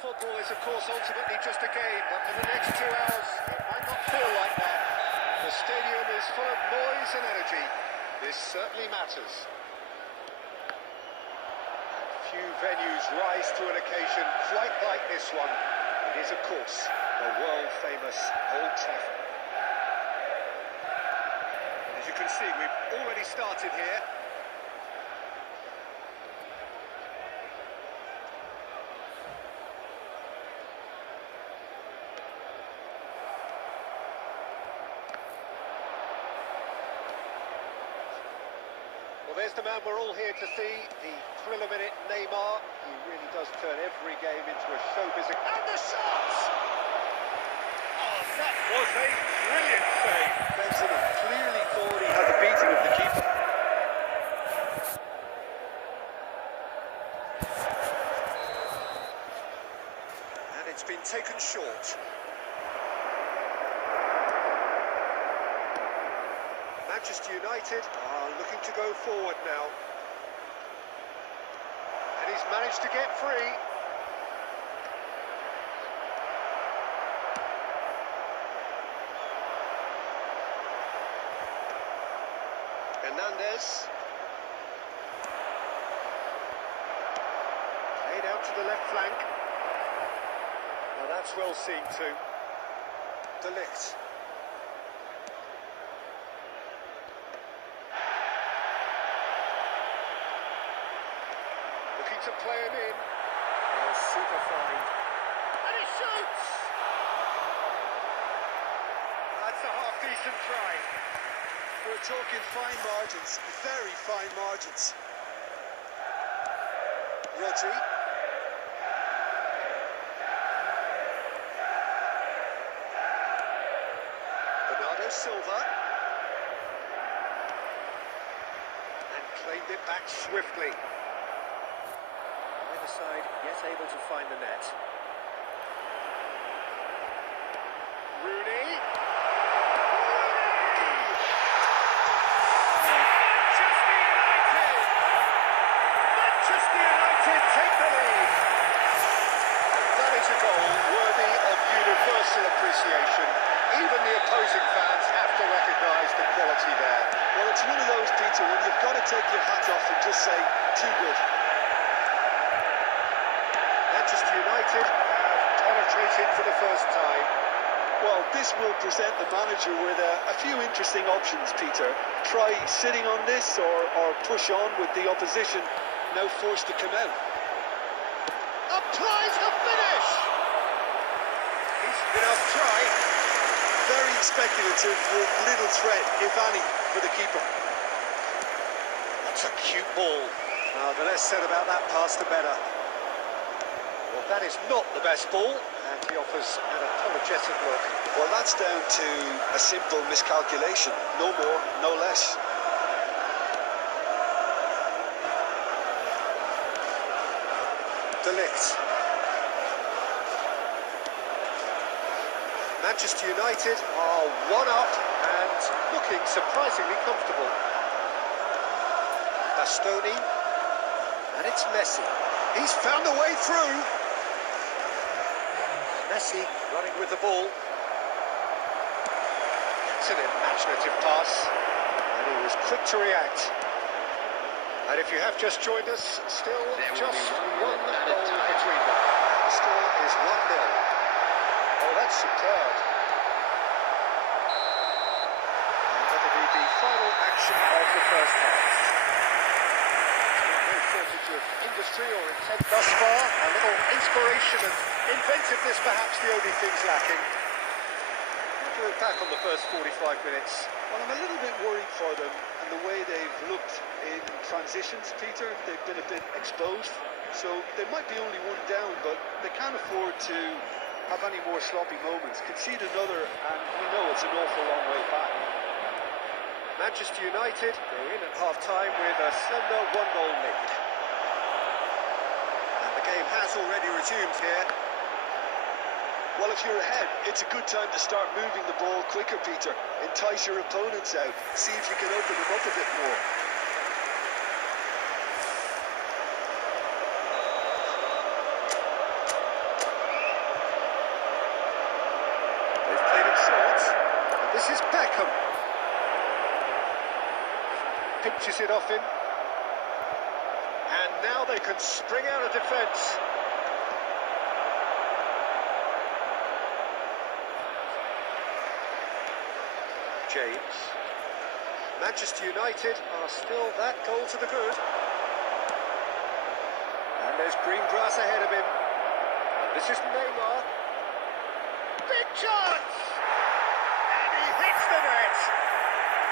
Football is, of course, ultimately just a game, but for the next 2 hours, it might not feel like that. The stadium is full of noise and energy. This certainly matters. And few venues rise to an occasion quite like this one. It is, of course, the world-famous Old Trafford. And as you can see, we've already started here. Well, there's the man we're all here to see, the thriller-minute Neymar. He really does turn every game into a showbiz. And the shots! Oh, that was a brilliant save. Benzema clearly thought he had the beating of the keeper. And it's been taken short. Manchester United are looking to go forward now. And he's managed to get free. Hernandez. Played out to the left flank. Well, that's well seen too. De Ligt. Looking to play him in. Oh, super fine. And he shoots! That's a half-decent try. We're talking fine margins, very fine margins. Rodri. Bernardo Silva. And claimed it back swiftly. Either side yet able to find the net. Rooney. Manchester United take the lead. That is a goal worthy of universal appreciation. Even the opposing fans have to recognise the quality there. Well, it's one of those, Peter, when you've got to take your hat off and just say, too good. Manchester United have penetrated for the first time. Well, this will present the manager with a few interesting options, Peter. Try sitting on this or push on with the opposition, now forced to come out. Applies the finish! Decent enough try. Very speculative with little threat, if any, for the keeper. That's a cute ball. The less said about that pass, the better. Well, that is not the best ball, and he offers an apologetic look. Well, that's down to a simple miscalculation. No more, no less. De Ligt. Manchester United are 1 up and looking surprisingly comfortable. Bastoni. And it's Messi. He's found a way through. Messi running with the ball. It's an imaginative pass. And he was quick to react. And if you have just joined us, still just one goal between them. The score is 1-0. Oh, that's superb. And that'll be the final action of the first half. No shortage of industry or intent thus far. A little inspiration and inventiveness, perhaps the only things lacking. What do you look back on the first 45 minutes? Well, I'm a little bit worried for them and the way they've looked in transitions, Peter. They've been a bit exposed, so they might be only 1 down, but they can't afford to have any more sloppy moments. Concede another, and we know it's an awful long way back. Manchester United go in at half-time with a slender 1-goal lead. And the game has already resumed here. Well, if you're ahead, it's a good time to start moving the ball quicker, Peter. Entice your opponents out. See if you can open them up a bit more. short. And this is Beckham. Pinches it off him. And now they can spring out of defence. James. Manchester United are still that goal to the good. And there's green grass ahead of him. This is Neymar. Big chance! And he hits the net.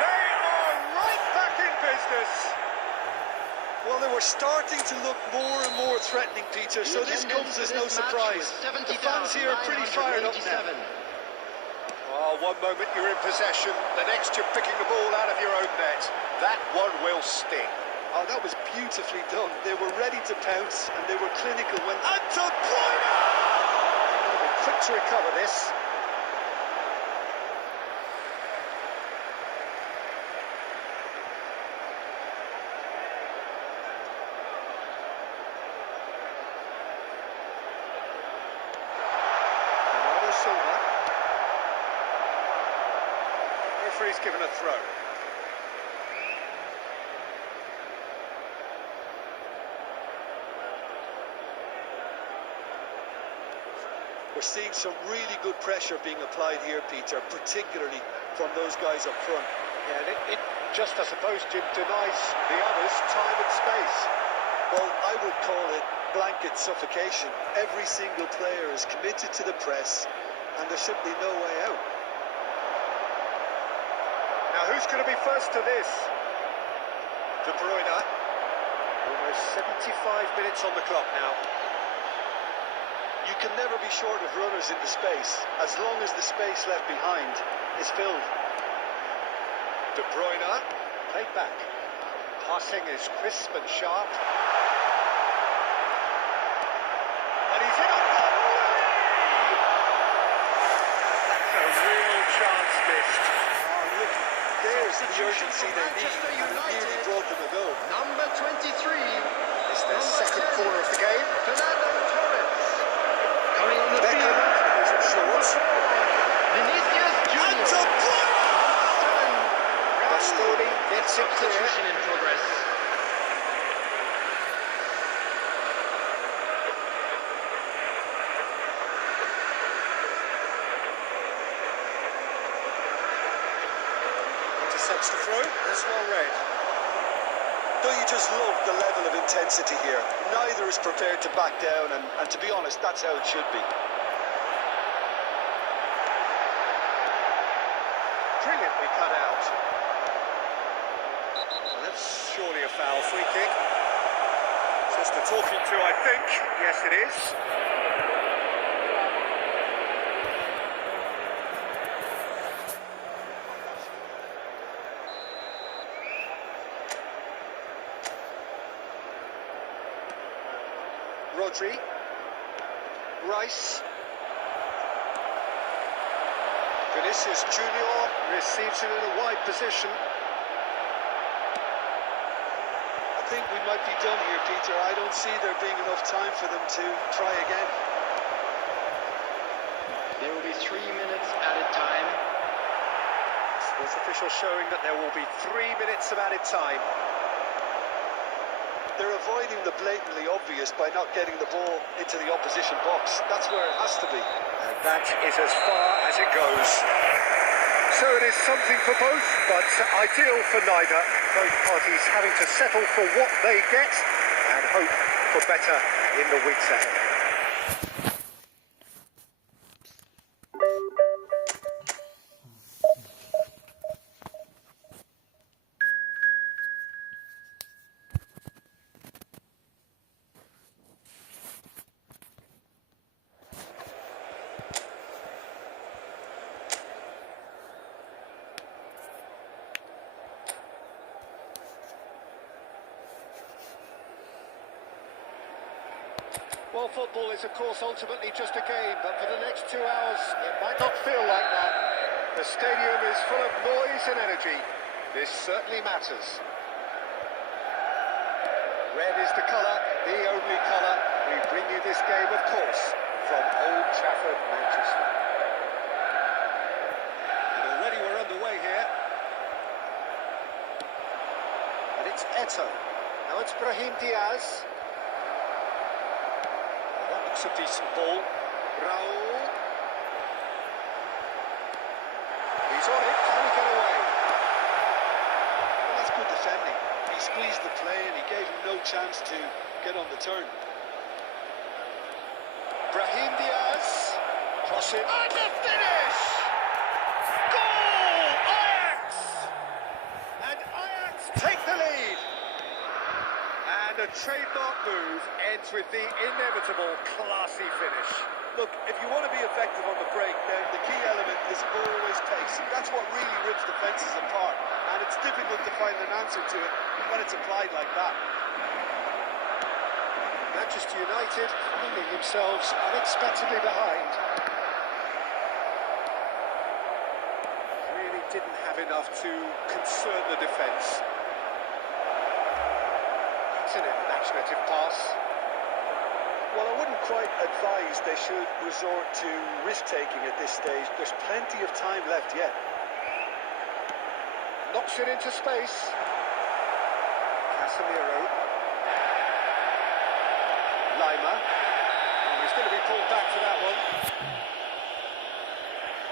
They are right back in business. Well, they were starting to look more and more threatening, Peter, so this comes as no surprise. The fans here are pretty fired up now. Oh, one moment you're in possession, the next you're picking the ball out of your own net. That one will sting. Oh, that was beautifully done. They were ready to pounce, and they were clinical when... And De Bruyne! They'll be quick to recover this. Bernardo Silva. Referee's given a throw. We're seeing some really good pressure being applied here, Peter, particularly from those guys up front. Yeah, and it just, I suppose, Jim, denies the others time and space. Well, I would call it blanket suffocation. Every single player is committed to the press, and there's simply no way out. Now, who's going to be first to this? De Bruyne. Almost 75 minutes on the clock now. You can never be short of runners in the space, as long as the space left behind is filled. De Bruyne, played back. Passing is crisp and sharp. And he's in on goal! That's a real chance missed. Oh, look, there's the urgency they need, and it nearly brought them a goal. Number 23. It's their second corner of the game. Fernando Torres. Coming on the Beckham field. is it short. Vinicius And Junior. De Bruyne! Bastoni gets it clear. Substitution in progress. Intercepts the throw. That's well read. Don't you just love the level of intensity here? Neither is prepared to back down, and to be honest, that's how it should be. Brilliantly cut out. Well, that's surely a foul. Free kick. Just a talking to, I think. Yes, it is. Rodri. Rice. Vinicius Junior receives it in a wide position. I think we might be done here, Peter. I don't see there being enough time for them to try again. There will be 3 minutes added time. Sports officials showing that there will be 3 minutes of added time. They're avoiding the blatantly obvious by not getting the ball into the opposition box. That's where it has to be. And that is as far as it goes. So it is something for both, but ideal for neither. Both parties having to settle for what they get and hope for better in the weeks ahead. Well, football is, of course, ultimately just a game, but for the next 2 hours, it might not feel like that. The stadium is full of noise and energy. This certainly matters. Red is the colour, the only colour. We bring you this game, of course, from Old Trafford, Manchester. Eto. Now it's Brahim Diaz. That looks a decent ball. Raul. He's on it. Can he get away? Well, that's good defending. He squeezed the play and he gave him no chance to get on the turn. Brahim Diaz. Cross it. And the finish! Goal! Ajax! And Ajax take the lead. And a trademark move ends with the inevitable classy finish. Look, if you want to be effective on the break, then the key element is always pace. That's what really rips defences apart. And it's difficult to find an answer to it when it's applied like that. Manchester United finding themselves unexpectedly behind. Really didn't have enough to concern the defence. It's an imaginative pass. Well, I wouldn't quite advise they should resort to risk-taking at this stage. There's plenty of time left yet. Knocks it into space. Casemiro. Lima. Oh, he's going to be pulled back for that one.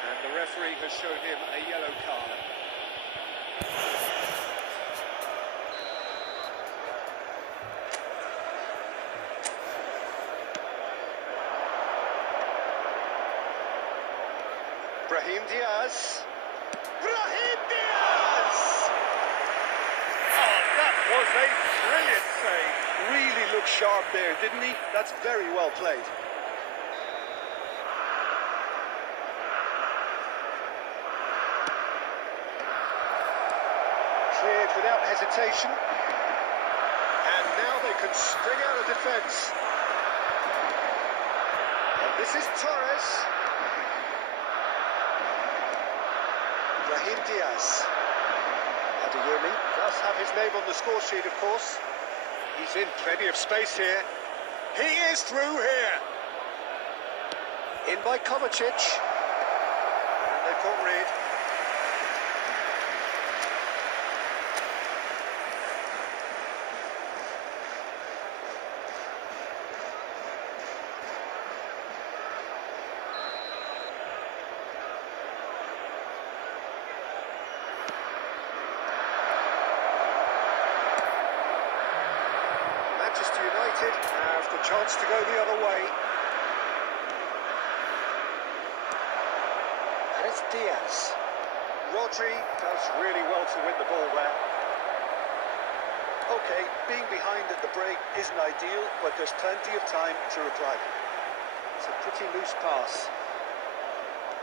And the referee has shown him a yellow card. Brahim Diaz. Brahim Diaz! Oh, that was a brilliant save. Really looked sharp there, didn't he? That's very well played. Cleared without hesitation. And now they can spring out of defence. This is Torres. Brahim Diaz. Adeyemi does have his name on the score sheet, of course. He's in plenty of space here. He is through here. In by Kovacic. And they've got Reed. Manchester United have the chance to go the other way. And it's Diaz. Rodri does really well to win the ball there. Okay, being behind at the break isn't ideal, but there's plenty of time to reply. It's a pretty loose pass.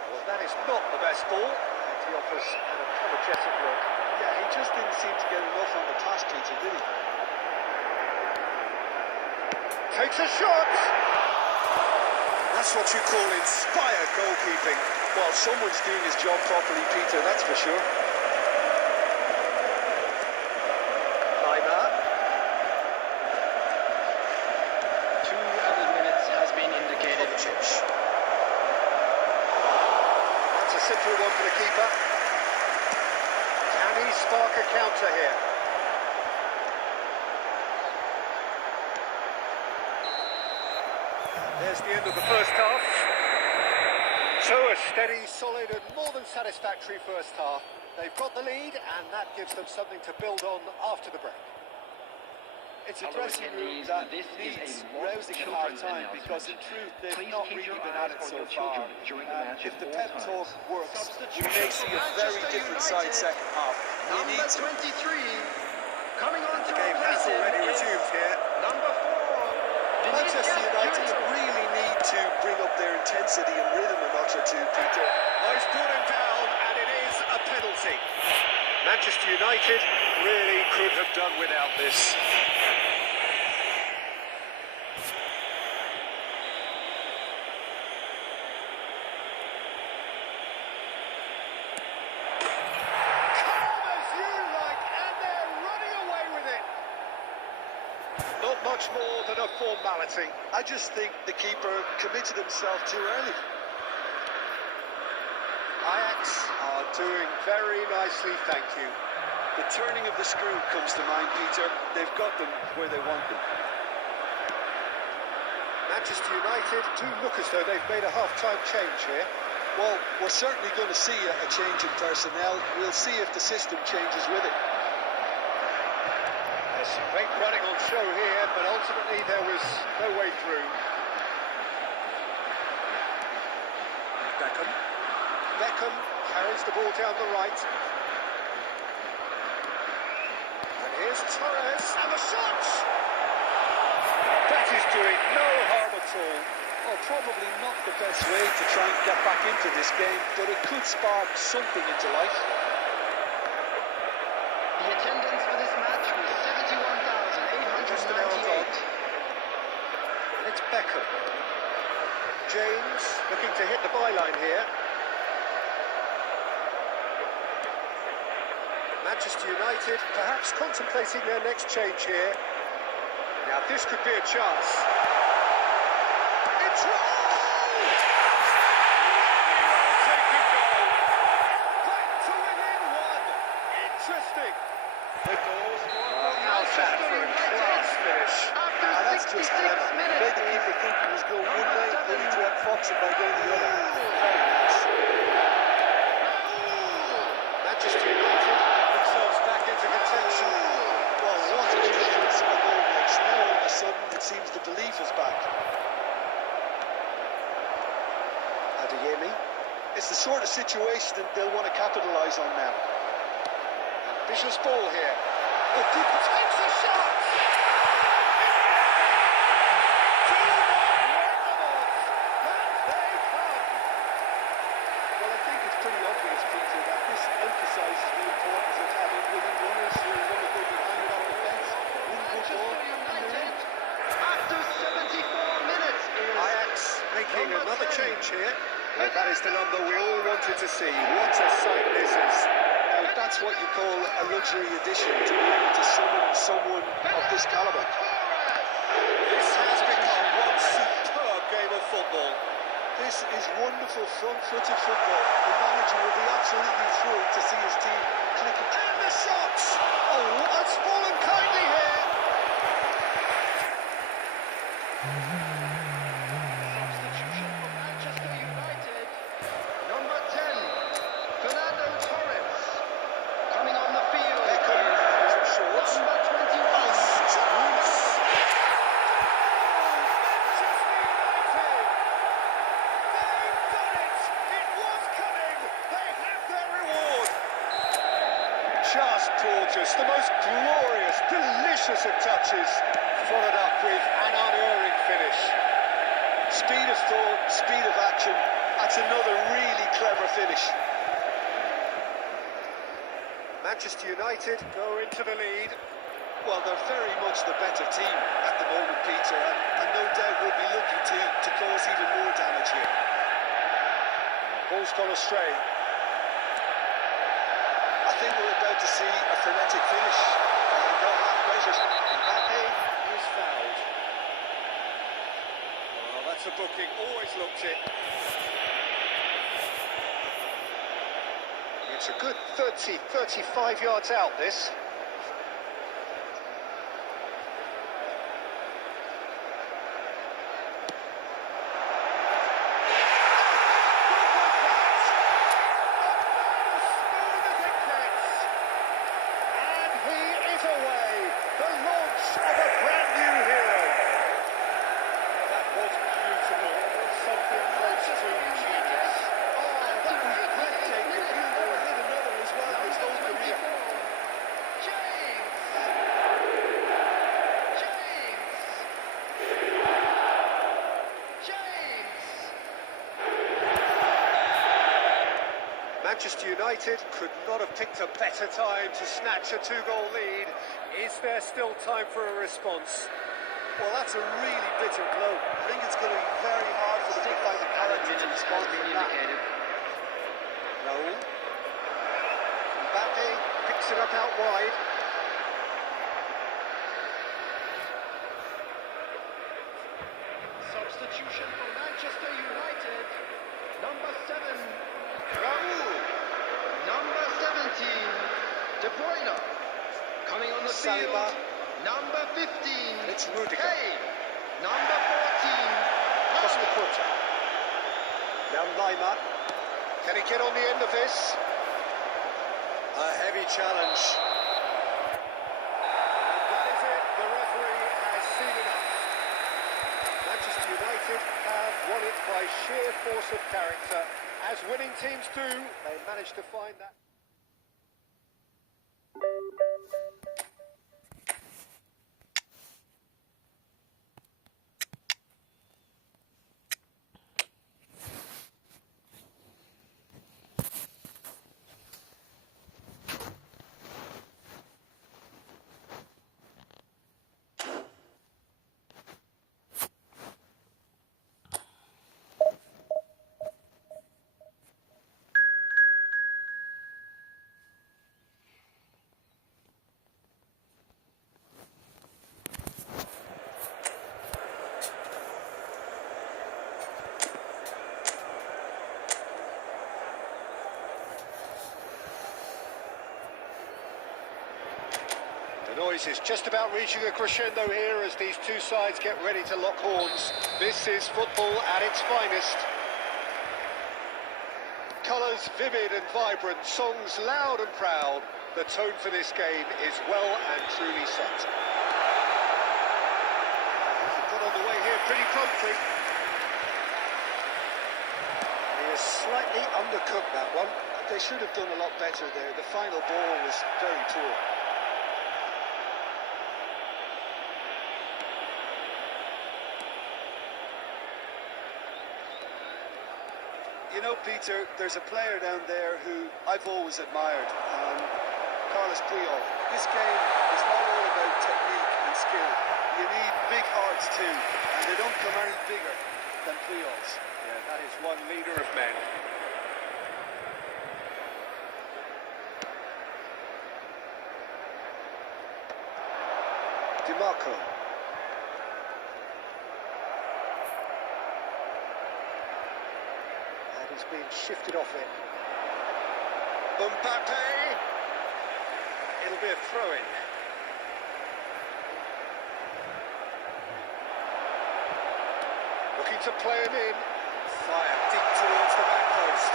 Well, that is not the best ball. And he offers an apologetic look. Yeah, he just didn't seem to get enough on the pass, Peter, did he? Takes a shot. That's what you call inspired goalkeeping. Well, someone's doing his job properly, Peter, that's for sure. Lima. 2 added minutes has been indicated. Kovacic. That's a simple one for the keeper. Can he spark a counter here? There's the end of the first half. So a steady, solid and more than satisfactory first half. They've got the lead and that gives them something to build on after the break. It's a Fellow dressing room attendees, that this is needs a model rousing at children's half-time announcement. because in truth they've Please not keep really your been eyes at it on so your far. children during the match If at the all pep times. talk works, you Substitution may see a for very Manchester different side United. second half. We Number need to 23, coming on to The game has replace him already is resumed here. number 4, Manchester United Junior. really need to bring up their intensity and rhythm a notch or two, Peter. Oh, he's brought him down and it is a penalty. Manchester United really could have done without this. Calm as you like, and they're running away with it. Not much more than a formality. I just think the keeper committed himself too early. Ajax are doing very nicely, thank you. The turning of the screw comes to mind, Peter. They've got them where they want them. Manchester United do look as though they've made a half-time change here. Well, we're certainly going to see a change in personnel. We'll see if the system changes with it. There's some great running on show here, but ultimately there was no way through. Beckham carries the ball down the right. And here's Torres, and the shot! That is doing no harm at all. Well, probably not the best way to try and get back into this game, but it could spark something into life. The attendance for this match was 71,898. And it's Beckham. James looking to hit the byline here. Manchester United perhaps contemplating their next change here. Now this could be a chance. It's really well taken goal. Back to within one. Interesting. How's that for a class finish? That's just clever. Made the keeper think he was going one way, only to outfox it by going the other. Very nice. Manchester United get themselves back into contention. Well, what a difference a goal makes. Now all of a sudden it seems the belief is back. Adeyemi. It's the sort of situation that they'll want to capitalise on now. Ambitious ball here. Oh, keeper takes a shot! Well, I think it's pretty obvious, Peter, that this emphasises the importance of having winning runners who want to go behind that defence, win good ball, and they're in. After 74 minutes is Ajax making number another 10. change here. And that is the number we all wanted to see. What a sight this is. Now, that's what you call a luxury addition, to be able to summon someone of this calibre. This has become one superb game of football. This is wonderful front-footed football. The manager will be absolutely thrilled to see his team clicking. And the shots! Oh, that's fallen kindly here. Substitution for Manchester United. Number 10, Fernando Torres. Coming on the field. Beckham is it short. Number 21. Just gorgeous, the most glorious, delicious of touches, followed up with an unerring finish. Speed of thought, speed of action. That's another really clever finish. Manchester United go into the lead. Well, they're very much the better team at the moment, Peter, and no doubt will be looking to cause even more damage here. Ball's gone astray. I think we're about to see a frenetic finish. No half measures. Mbappe is fouled. Well, that's a booking, always looked it. It's a good 30, 35 yards out, this. Manchester United could not have picked a better time to snatch a two-goal lead. Is there still time for a response? Well, that's a really bitter blow. I think it's going to be very hard for them to find the character to respond to that. Raul. Mbappe picks it up out wide. Substitution for Manchester United. Number 7. Raul. Number 17. De Bruyne. Coming on the Saliba. field, number 15. It's Rudiger. Kane. Number 14. Costa Curta. Now Neymar. Can he get on the end of this? A heavy challenge. And that is it. The referee has seen enough. Manchester United have won it by sheer force of character. As winning teams do, they managed to find that. The noise is just about reaching a crescendo here as these two sides get ready to lock horns. This is football at its finest. Colours vivid and vibrant, songs loud and proud. The tone for this game is well and truly set. Got on the way here pretty promptly. He is slightly undercooked, that one. They should have done a lot better there. The final ball was very poor. You know, Peter, there's a player down there who I've always admired, Carlos Puyol. This game is not all about technique and skill. You need big hearts too, and they don't come any bigger than Puyol's. Yeah, that is one leader of men. DiMarco. And he's being shifted off it. Mbappe. It'll be a throw-in. Looking to play him in. Fire deep towards the back post.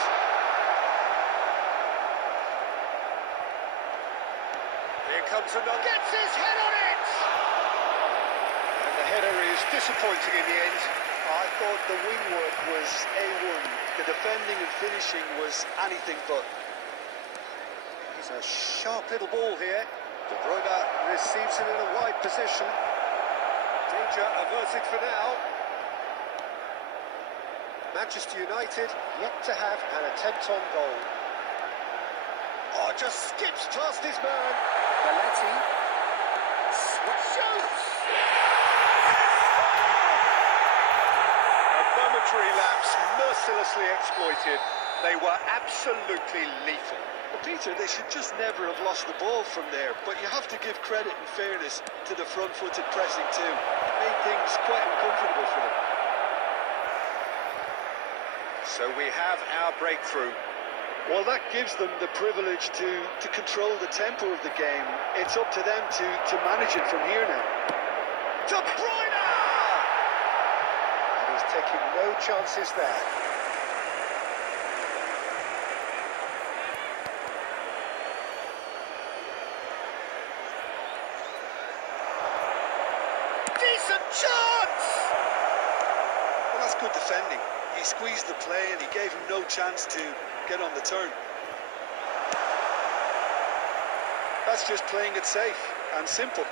Here comes another. Gets his head on it! And the header is disappointing in the end. I thought the wing work was A1. The defending and finishing was anything but. It's a sharp little ball here. De Bruyne receives it in a wide position. Danger averted for now. Manchester United yet to have an attempt on goal. Oh, just skips past his man. Belletti shoots. A momentary lapse, mercilessly exploited. They were absolutely lethal. Well, Peter, they should just never have lost the ball from there, but you have to give credit and fairness to the front-footed pressing too. It made things quite uncomfortable for them. So we have our breakthrough. Well, that gives them the privilege to control the tempo of the game. It's up to them to manage it from here now. De Bruyne! And he's taking no chances there. Decent chance! Well, that's good defending. He squeezed the play and he gave him no chance to get on the turn. That's just playing it safe and simple.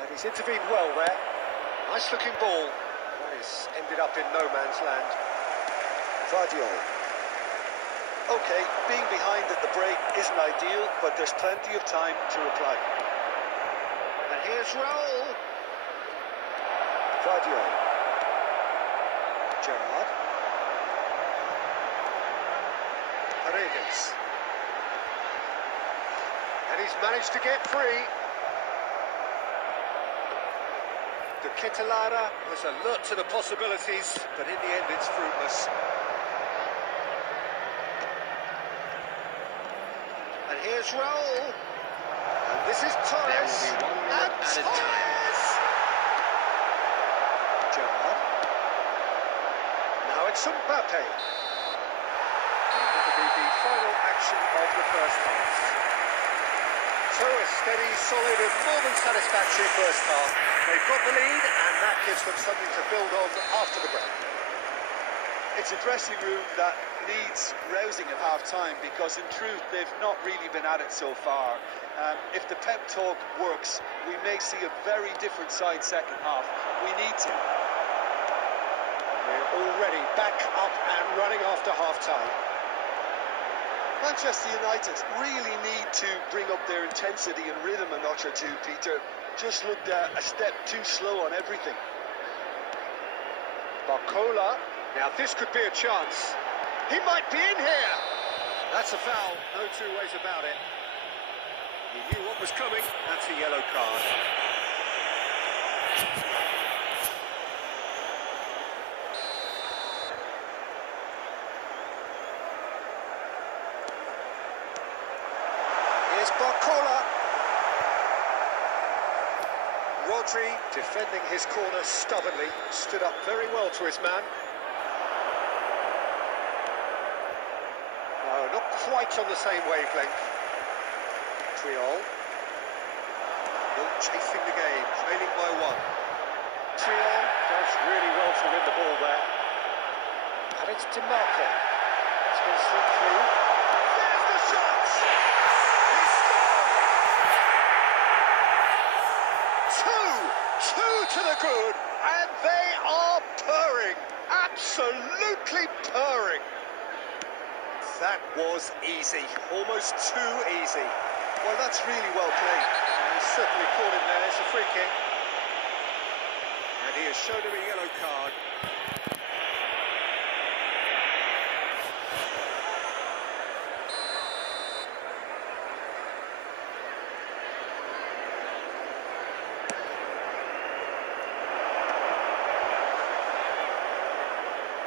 And he's intervened well there. Nice looking ball. That is ended up in no man's land. Guardiola. Okay, being behind at the break isn't ideal, but there's plenty of time to reply. And here's Raul. Guardiola. Gerrard. Paredes. And he's managed to get free. De Ketelada was alert to the possibilities, but in the end it's fruitless. And here's Raul. And this is Torres. There will be 1 minute And added time. Torres! Gerrard. Now it's Mbappe. And that'll be the final action of the first half. So a steady, solid and more than satisfactory first half. They've got the lead and that gives them something to build on after the break. It's a dressing room that needs rousing at half-time because in truth they've not really been at it so far. If the pep talk works, we may see a very different side second half. We need to. We're already back up and running after half-time. Manchester United really need to bring up their intensity and rhythm a notch or two, Peter. Just looked a step too slow on everything. Barcola. Now this could be a chance. He might be in here. That's a foul, no two ways about it. He knew what was coming. That's a yellow card. Here's Barcola. Rodri, defending his corner stubbornly, stood up very well to his man. No, not quite on the same wavelength. Triol. Still chasing the game, trailing by 1. Triol does really well to win the ball there. And it's DiMarco. That's been slipped through. There's the shot! He scored! Two to the good, and they are purring. Absolutely purring. That was easy, almost too easy. Well, that's really well played. And he's certainly caught him there. It's a free kick. And he has shown him a yellow card.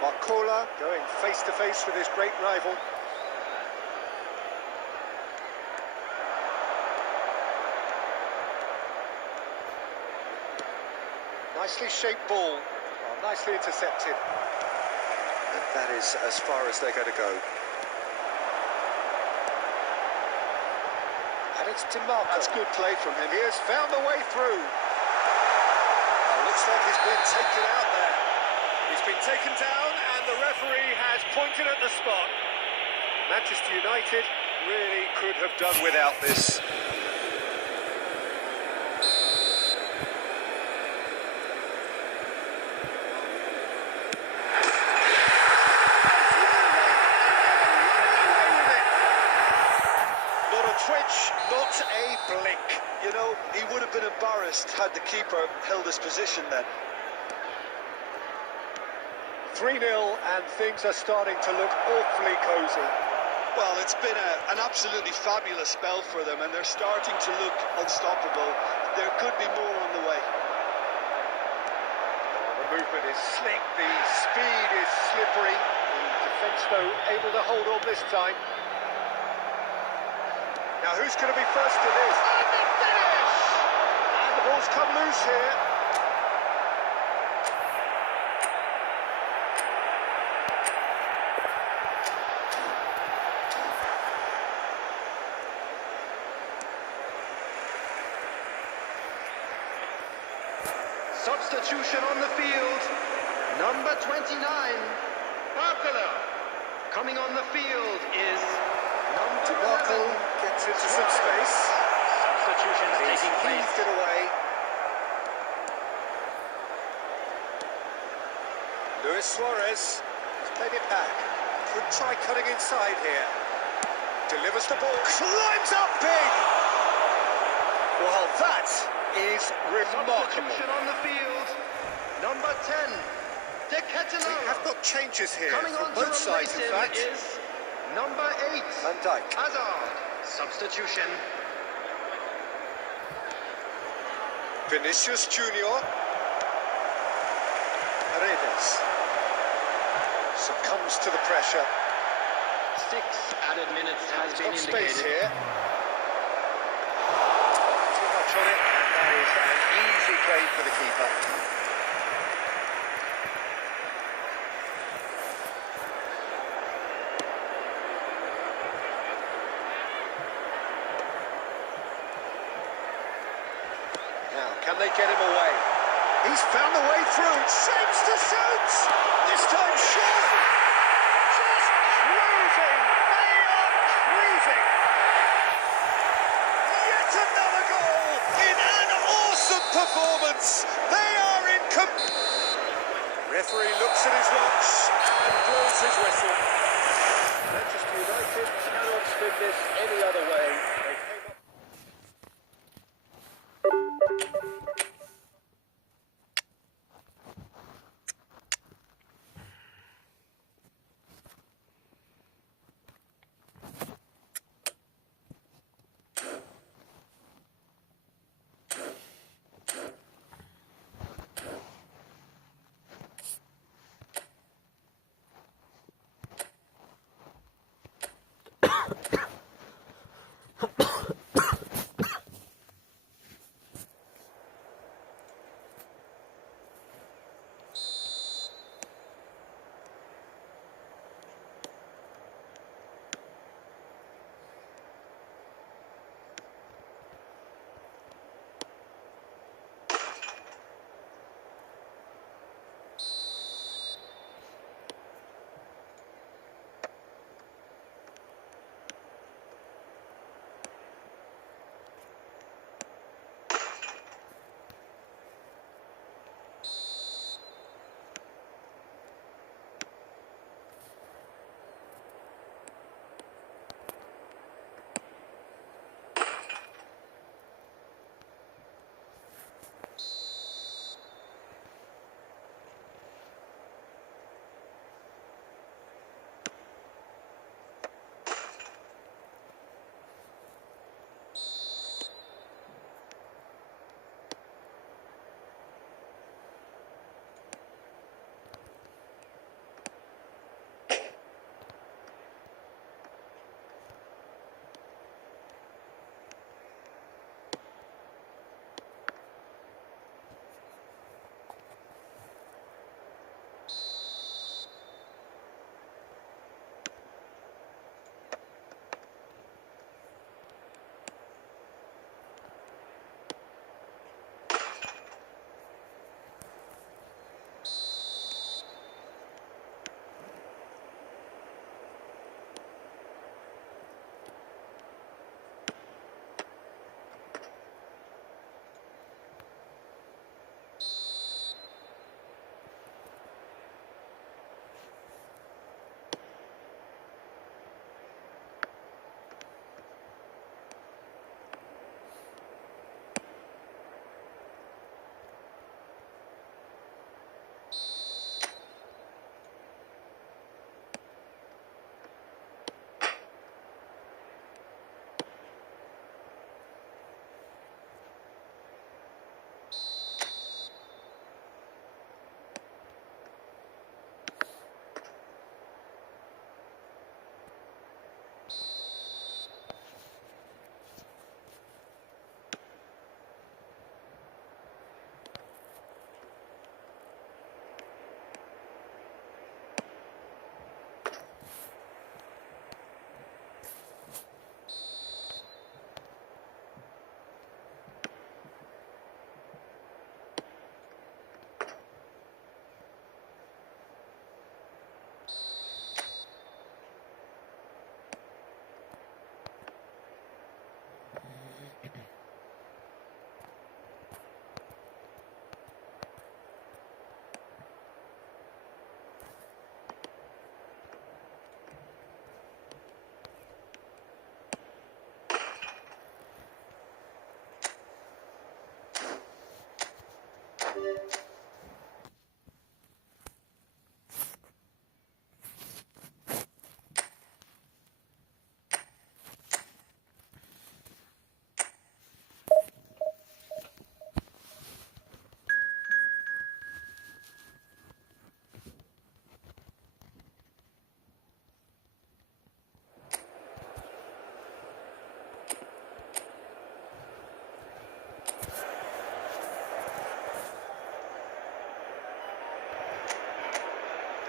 Barcola going face to face with his great rival. Nicely shaped ball, nicely intercepted. And that is as far as they're going to go. And it's DiMarco. That's good play from him. He has found a way through. Oh, looks like he's been taken out there. He's been taken down and the referee has pointed at the spot. Manchester United really could have done without this. Twitch, not a blink. You know, he would have been embarrassed had the keeper held his position then. 3-0 and things are starting to look awfully cosy. Well, it's been an absolutely fabulous spell for them and they're starting to look unstoppable. There could be more on the way. The movement is slick, the speed is slippery. The defence, though, able to hold on this time. Now who's going to be first to this? And the finish! And the ball's come loose here. Substitution on the field. Number 29, Barcola. Coming on the field is number DiMarco 11. gets into some space. Substitution He's taking place. heaved it away. Luis Suarez has played it back. Could try cutting inside here. Delivers the ball. Climbs up big. Well, that is remarkable. Substitution on the field. Number 10, De Ketelada. We have got changes here Coming from on both to sides, replace in him fact. is number 8, Van Dijk. Hazard. Substitution. Vinicius Junior. is. Succumbs to the pressure. 6 added minutes has He's been got space indicated. here. Too much on it, and that is an easy game for the keeper. Now, can they get him away? He's found the way through. Shapes to shoot. This time, surely. Just cruising. They are cruising. Yet another goal in an awesome performance. They are in. Referee looks at his watch and blows his whistle. Manchester United cannot spin this any other way. They came up.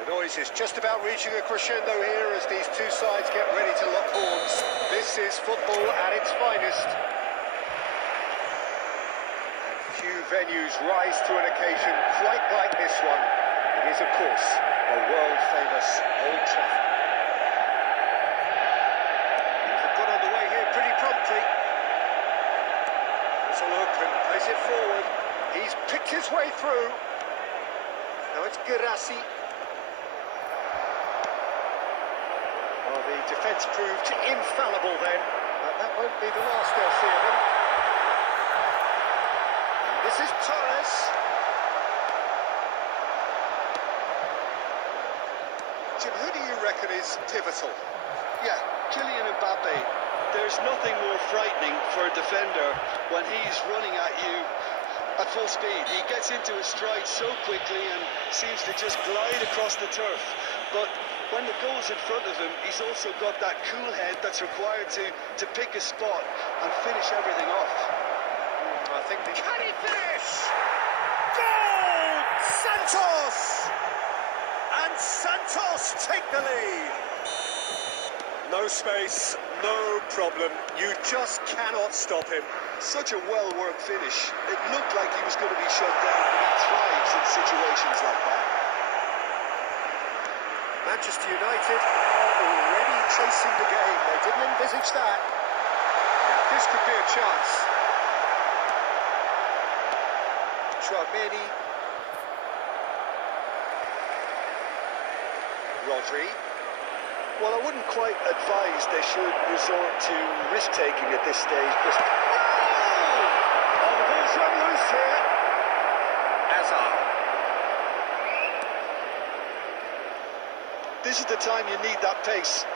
The noise is just about reaching a crescendo here as these two sides get ready to lock horns. This is football at its finest. And few venues rise to an occasion quite like this one. It is, of course, a world-famous Old Trafford. They've got underway here pretty promptly. Let's a look and plays it forward. He's picked his way through. Now it's Girassi. Well, the defence proved infallible then, but that won't be the last they'll see of him. And this is Torres. Jim, who do you reckon is pivotal? Yeah, Kylian Mbappe. There's nothing more frightening for a defender when he's running at you at full speed. He gets into his stride so quickly and seems to just glide across the turf. But when the goal's in front of him, he's also got that cool head that's required to pick a spot and finish everything off. I think the... Can he finish? Goal! Santos! And Santos take the lead. No space, no problem. You just cannot stop him. Such a well-worked finish. It looked like he was going to be shut down, but he thrives in situations like that. Manchester United are already chasing the game. They didn't envisage that. Now, this could be a chance. Chouameni. Rodri. Well, I wouldn't quite advise they should resort to risk-taking at this stage. Just... Oh, the ball's run loose here. Hazard. This is the time you need that pace.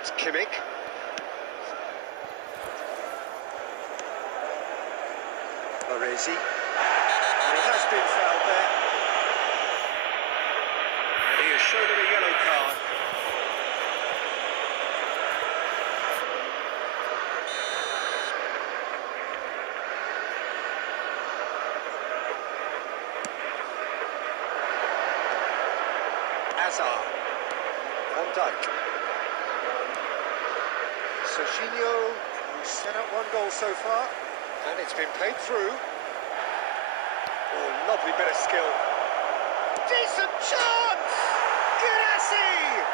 It's Kimmich. Baresi. And he has been fouled there. And he has shown him a yellow card. Hazard. Van Dijk. Serginho, who's set up one goal so far, and it's been played through. Oh, lovely bit of skill. Decent chance! Girassi!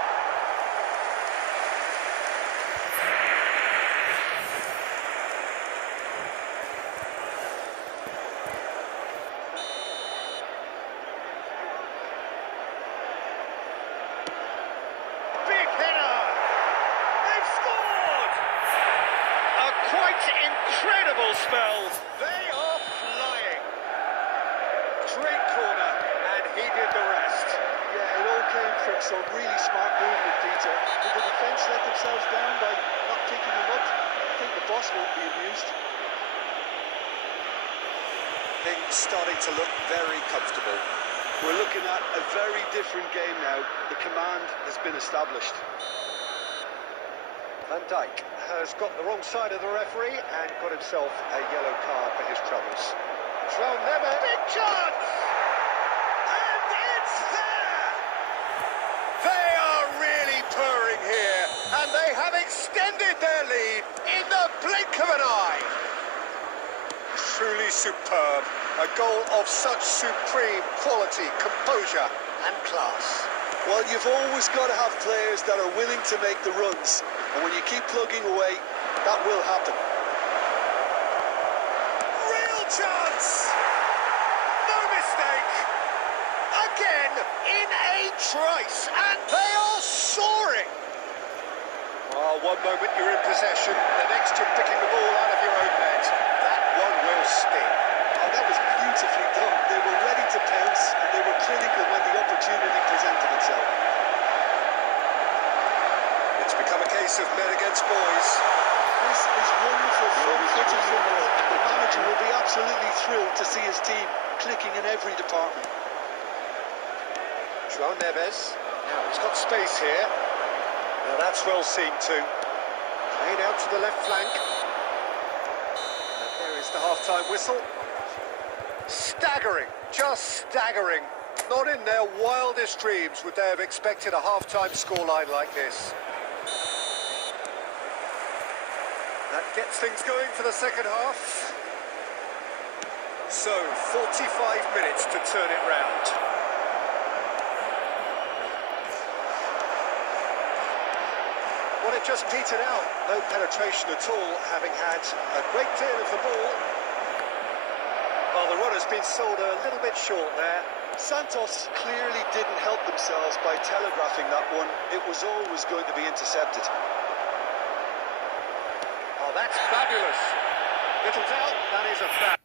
Big header! They've scored! A quite incredible spell. They are flying. Great corner, and he did the rest. Yeah, it all came from some really smart movement, Peter. Did the defence let themselves down by not picking him up? I think the boss won't be amused. Things starting to look very comfortable. We're looking at a very different game now. The command has been established. Van Dijk has got the wrong side of the referee and got himself a yellow card for his troubles. João Neves. Big chance! And it's there! They are really purring here, and they have extended their lead in the blink of an eye. Truly superb. A goal of such supreme quality, composure and class. Well, you've always got to have players that are willing to make the runs. And when you keep plugging away, that will happen. Real chance! No mistake! Again, in a trice, and they are soaring! Oh, one moment you're in possession, the next you're picking the ball out of your own net. That one will sting. Oh, that was beautifully done. They were ready to pounce, and they were clinical when the opportunity presented itself. It's become a case of men against boys. This is wonderful front-footed football. The manager will be absolutely thrilled to see his team clicking in every department. João Neves. Now he's got space here. Now that's well seen too. Played out to the left flank. And there is the half-time whistle. Staggering, just staggering. Not in their wildest dreams would they have expected a half-time scoreline like this. That gets things going for the second half. So, 45 minutes to turn it round. Well, it just petered out. No penetration at all, having had a great deal of the ball. Well, the runner's been sold a little bit short there. Santos clearly didn't help themselves by telegraphing that one. It was always going to be intercepted. Oh, that's fabulous. Little doubt, that is a foul.